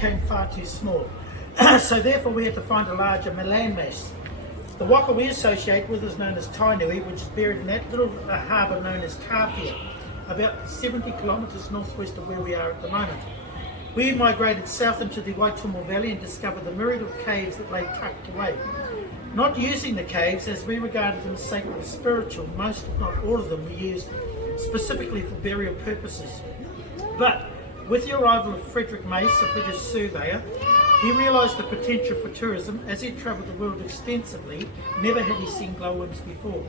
became far too small. So therefore we had to find a larger landmass. The waka we associate with is known as Tainui, which is buried in that little harbour known as Kāwhia, about 70 kilometres northwest of where we are at the moment. We migrated south into the Waitomo Valley and discovered the myriad of caves that lay tucked away. Not using the caves as we regarded them as sacred or spiritual, most if not all of them were used specifically for burial purposes. But with the arrival of Frederick Mace, a British surveyor, he realised the potential for tourism. As he travelled the world extensively, never had he seen glowworms before.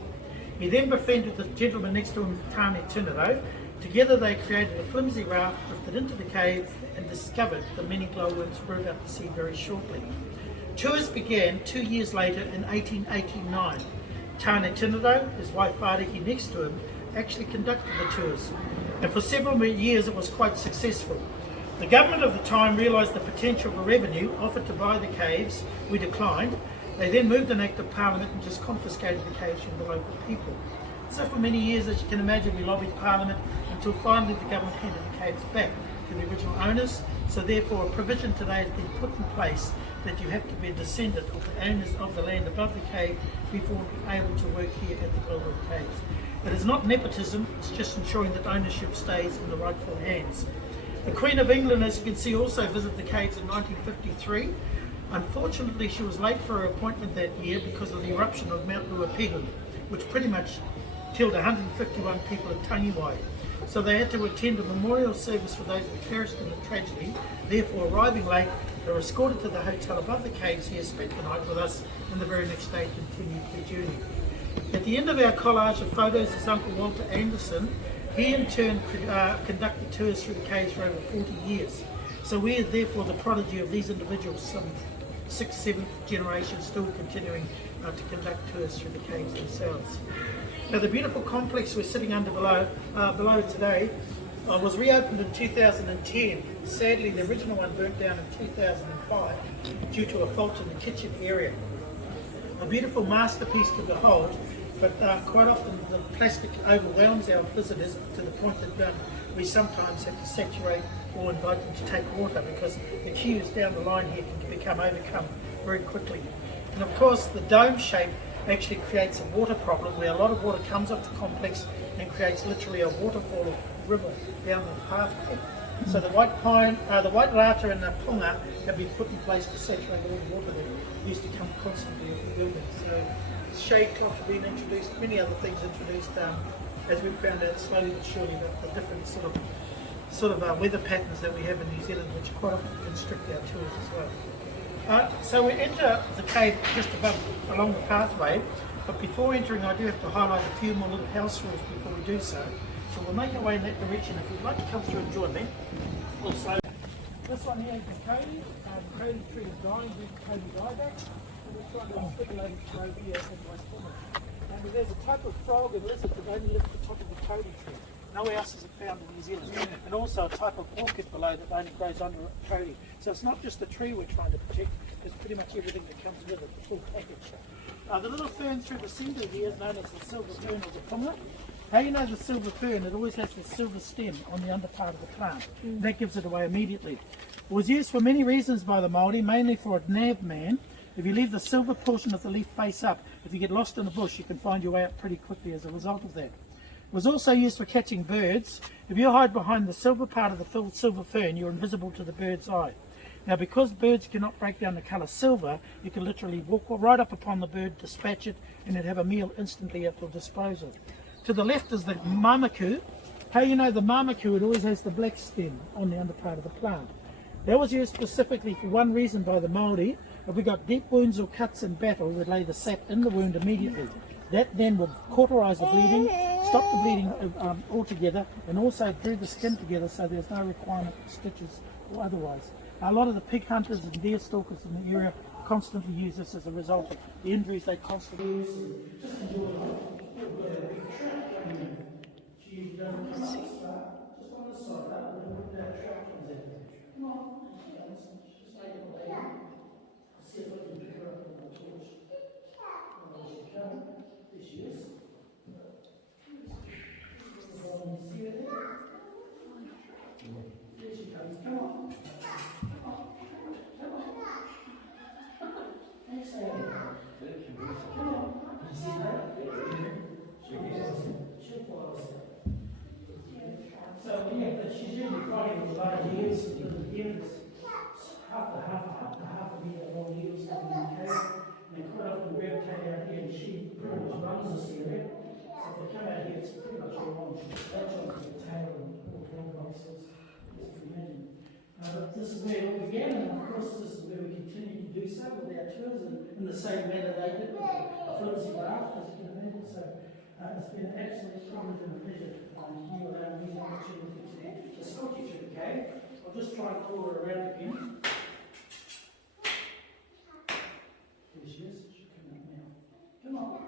He then befriended the gentleman next to him, Tāne Tinaro. Together they created a flimsy raft, drifted into the cave and discovered the many glowworms we're about to see very shortly. Tours began 2 years later in 1889. Tāne Tinaro, his wife Wāriki next to him, actually conducted the tours, and for several years it was quite successful. The government of the time realised the potential for revenue, offered to buy the caves. We declined. They then moved an Act of Parliament and just confiscated the caves from the local people. So for many years, as you can imagine, we lobbied Parliament until finally the government handed the caves back to the original owners. So therefore a provision today has been put in place that you have to be a descendant of the owners of the land above the cave before being able to work here at the Glowworm Caves. It is not nepotism, it's just ensuring that ownership stays in the rightful hands. The Queen of England, as you can see, also visited the caves in 1953. Unfortunately, she was late for her appointment that year because of the eruption of Mount Ruapehu, which pretty much killed 151 people at Tangiwai. So they had to attend a memorial service for those who perished in the tragedy. Therefore, arriving late, they were escorted to the hotel above the caves here, spent the night with us, and the very next day continued their journey. At the end of our collage of photos is Uncle Walter Anderson. He in turn conducted tours through the caves for over 40 years. So we are therefore the prodigy of these individuals, some 6th, 7th generation still continuing to conduct tours through the caves themselves. Now the beautiful complex we're sitting under below today was reopened in 2010. Sadly, the original one burnt down in 2005 due to a fault in the kitchen area. A beautiful masterpiece to behold, but quite often the plastic overwhelms our visitors to the point that we sometimes have to saturate or invite them to take water because the queues down the line here can become overcome very quickly. And of course the dome shape actually creates a water problem where a lot of water comes off the complex and creates literally a waterfall of river down the pathway. So the white rata and the punga have been put in place to saturate all the water that used to come constantly off the building. So shade cloth have been introduced, many other things introduced as we found out slowly but surely about the different sort of weather patterns that we have in New Zealand, which quite often constrict our tours as well. So we enter the cave just along the pathway, but before entering I do have to highlight a few more little house rules before we do so. So we'll make our way in that direction. If you'd like to come through and join me. Also, this one here is the Cody. The Cody tree is dying due to Cody dieback. And we're trying to stimulate it over here at Waitomo. And there's a type of frog and lizard that only lives at the top of the Cody tree. Nowhere else is it found in New Zealand. And also a type of orchid below that only grows under Cody. So it's not just the tree we're trying to protect, it's pretty much everything that comes with it, the full package. The little fern through the centre here is known as the silver fern or the punga. How you know the silver fern? It always has the silver stem on the under part of the plant. That gives it away immediately. It was used for many reasons by the Māori, mainly for a nav man. If you leave the silver portion of the leaf face up, if you get lost in the bush, you can find your way out pretty quickly as a result of that. It was also used for catching birds. If you hide behind the silver part of the silver fern, you're invisible to the bird's eye. Now, because birds cannot break down the colour silver, you can literally walk right up upon the bird, dispatch it, and it'd have a meal instantly at your disposal. To the left is the mamaku. How you know the mamaku? It always has the black stem on the under part of the plant. That was used specifically for one reason by the Māori. If we got deep wounds or cuts in battle, we'd lay the sap in the wound immediately. That then will cauterise the bleeding, stop the bleeding altogether, and also glue the skin together so there's no requirement for stitches or otherwise. A lot of the pig hunters and deer stalkers in the area constantly use this as a result of the injuries they constantly use. Just enjoy life. Just on this side, that trout comes in. Come on, just make it away. I'll see if I can pick her up with my torch. Oh, there she comes. There she is. See her there? There she comes. Come on. Come on. latch onto the tail and pull the box. But this is where it all began, and of course this is where we continue to do so with our tours in the same manner they did, with a flimsy raft, as you can imagine. So it's been an absolute privilege and a pleasure you allowing me the opportunity to escort you through the cave. I'll just try and call her around again. There she is. She'll come out now. Come on.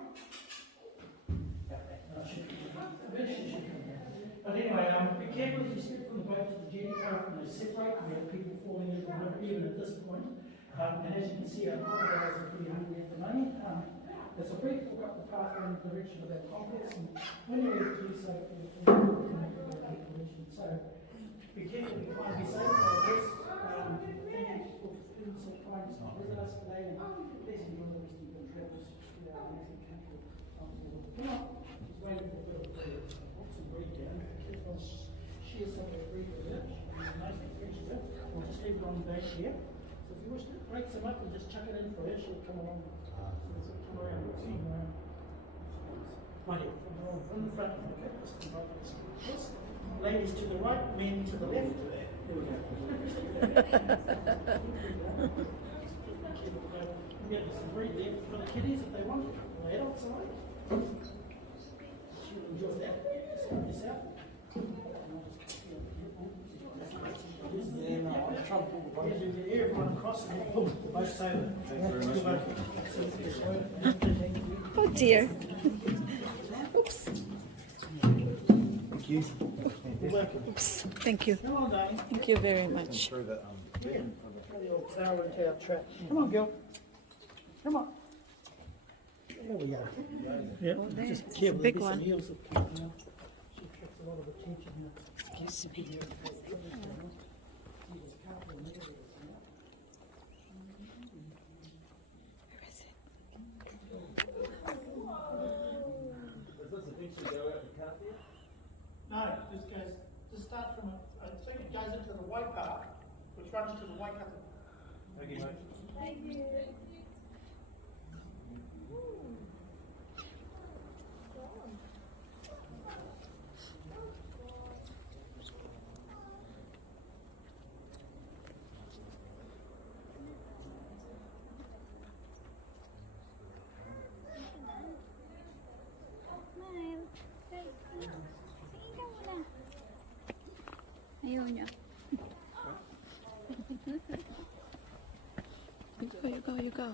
No, she should come out. Eventually she'll come out. But anyway, be careful as you step from the boat to the jetty car, and they separate. We have people falling into the river even at this point. And as you can see, our crocodiles are pretty hungry at the moment. There's a brief look up the pathway in the direction of our complex, and when you're ready to do so, you can make a direction. So be careful, be kind, be safe, I guess. Thank you for feeling so kind to visit us today, and please enjoy the rest of your travels to our amazing country. Come on, just waiting for the books and read down. Share some of the brief with her. Nice to finish it. We'll just leave it on the bench here. So if you wish to break some up and just chuck it in for her, she'll come along. So come around, come around. Right here, from the front. Okay, just come right up this. Ladies to the right, men to the left. There we go. We've got some breed there for the kiddies if they want. The adults are right. She'll enjoy that. Sort this out. Yeah, no, I was trying to pull the boat. Yeah, everyone across and pull the boat over. Thanks very much. Oh dear. Oops. Thank you. You're welcome. Oops. Thank you. Come on, darling. Thank you very much. Through that, Throw the old towel into our trap. Come on, girl. Come on. There we are. Yeah, there. just It's a careful. big There'll be one. some eels that come out. She attracts a lot of attention now. Excuse me. Where is it? does this eventually go out to Cartier? No, this goes, to start from, I think it goes into the Waitomo, which runs to the Waikato. Thank you, mate. Ayaw niya. You go, you go.